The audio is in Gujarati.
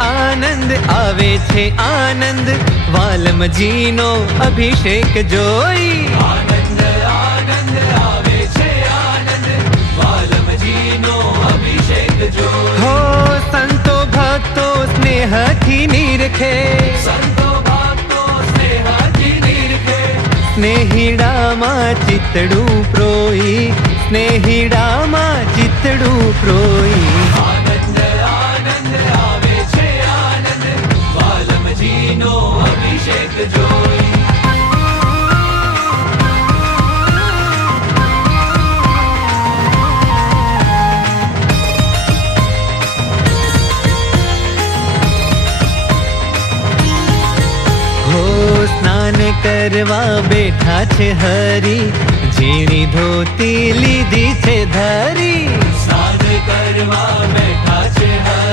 આનંદ આવે છે આનંદ, વાલમજીનો અભિષેક જોઈ. આનંદ આનંદ આવે છે આનંદ, વાલમજીનો અભિષેક જોઈ. હો સંતો ભક્તો સ્નેહથી નિરખે, સંતો ભક્તો સ્નેહથી નિરખે. સ્નેહિડામાં ચિતડું પ્રોઈ, સ્નેહિડામાં ચિતડું પ્રોઈ. આનંદ આનંદ આવે છે આનંદ, વાલમજીનો અભિષેક જોઈ. હો સ્નાન કરવા બેઠા છે હરી, ઝીણી ધોતી લીધી છે ધરી. સ્નાન કરવા બેઠા છે હરિ,